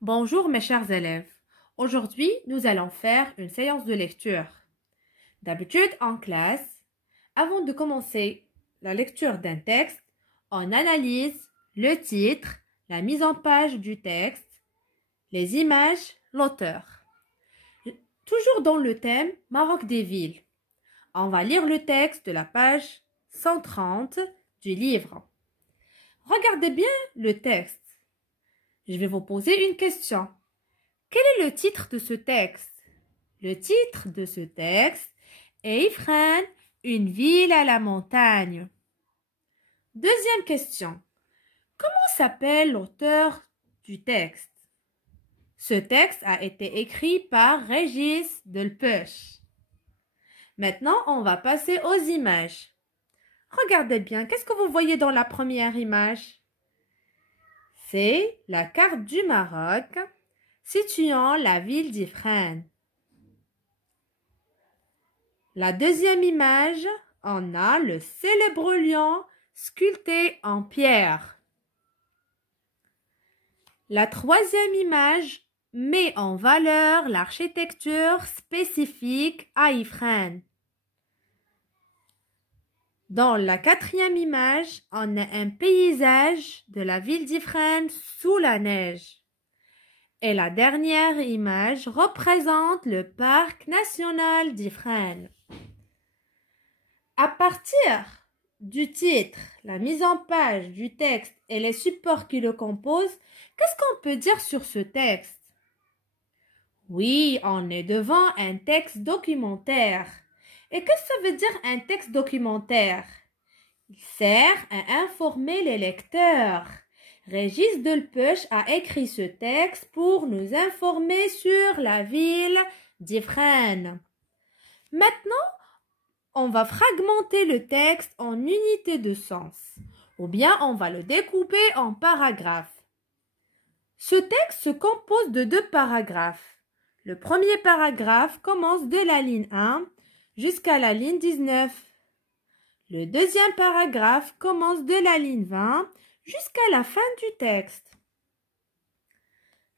Bonjour mes chers élèves. Aujourd'hui, nous allons faire une séance de lecture. D'habitude, en classe, avant de commencer la lecture d'un texte, on analyse le titre, la mise en page du texte, les images, l'auteur. Toujours dans le thème Maroc des villes. On va lire le texte de la page 130 du livre. Regardez bien le texte. Je vais vous poser une question. Quel est le titre de ce texte? Le titre de ce texte est Ifrane, une ville à la montagne. Deuxième question. Comment s'appelle l'auteur du texte? Ce texte a été écrit par Régis Delpech. Maintenant, on va passer aux images. Regardez bien, qu'est-ce que vous voyez dans la première image? C'est la carte du Maroc situant la ville d'Ifrane. La deuxième image, on a le célèbre lion sculpté en pierre. La troisième image met en valeur l'architecture spécifique à Ifrane. Dans la quatrième image, on a un paysage de la ville d'Ifrane sous la neige. Et la dernière image représente le parc national d'Ifrane. À partir du titre, la mise en page du texte et les supports qui le composent, qu'est-ce qu'on peut dire sur ce texte? Oui, on est devant un texte documentaire. Et qu'est-ce que ça veut dire un texte documentaire? Il sert à informer les lecteurs. Régis Delpech a écrit ce texte pour nous informer sur la ville d'Ifrane. Maintenant, on va fragmenter le texte en unités de sens, ou bien on va le découper en paragraphes. Ce texte se compose de deux paragraphes. Le premier paragraphe commence de la ligne 1 jusqu'à la ligne 19. Le deuxième paragraphe commence de la ligne 20 jusqu'à la fin du texte.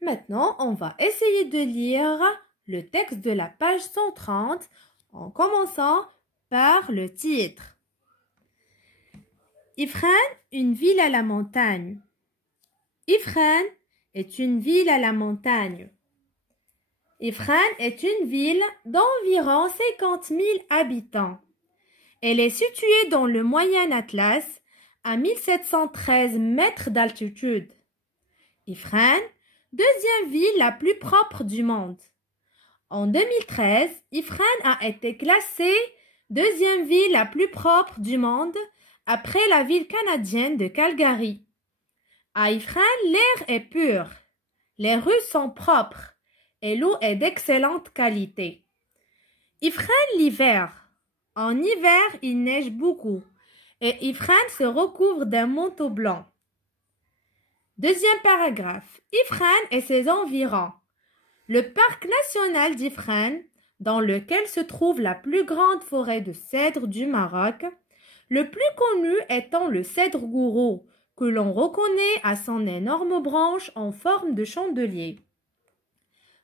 Maintenant, on va essayer de lire le texte de la page 130 en commençant par le titre. Ifrane, une ville à la montagne. Ifrane est une ville à la montagne. Ifrane est une ville d'environ 50 000 habitants. Elle est située dans le Moyen Atlas, à 1713 mètres d'altitude. Ifrane, deuxième ville la plus propre du monde. En 2013, Ifrane a été classée deuxième ville la plus propre du monde après la ville canadienne de Calgary. À Ifrane, l'air est pur, les rues sont propres et l'eau est d'excellente qualité. Ifrane l'hiver. En hiver, il neige beaucoup et Ifrane se recouvre d'un manteau blanc. Deuxième paragraphe. Ifrane et ses environs. Le parc national d'Ifrane, dans lequel se trouve la plus grande forêt de cèdres du Maroc, le plus connu étant le cèdre gourou, que l'on reconnaît à son énorme branche en forme de chandelier.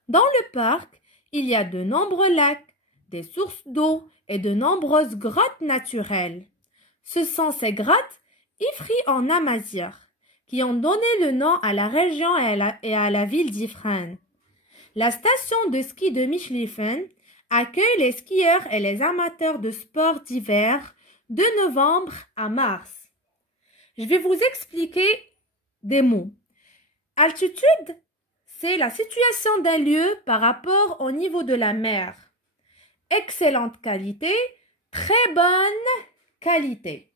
Dans le parc, il y a de nombreux lacs, des sources d'eau et de nombreuses grottes naturelles. Ce sont ces grottes, Ifri en Amazigh, qui ont donné le nom à la région et à la ville d'Ifrane. La station de ski de Michlifen accueille les skieurs et les amateurs de sports d'hiver de novembre à mars. Je vais vous expliquer des mots. Altitude, c'est la situation d'un lieu par rapport au niveau de la mer. Excellente qualité, très bonne qualité.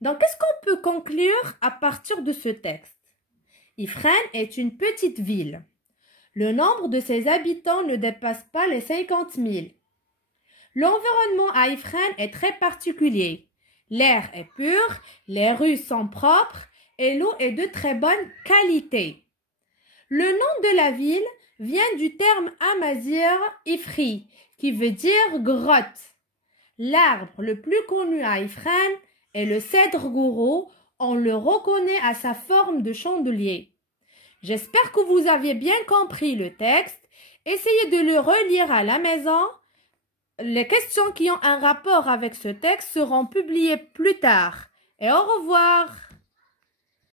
Donc, qu'est-ce qu'on peut conclure à partir de ce texte? Ifrane est une petite ville. Le nombre de ses habitants ne dépasse pas les 50 000. L'environnement à Ifrane est très particulier. L'air est pur, les rues sont propres et l'eau est de très bonne qualité. Le nom de la ville vient du terme amazigh Ifri, qui veut dire grotte. L'arbre le plus connu à Ifrane est le cèdre gourou. On le reconnaît à sa forme de chandelier. J'espère que vous avez bien compris le texte. Essayez de le relire à la maison. Les questions qui ont un rapport avec ce texte seront publiées plus tard. Et au revoir.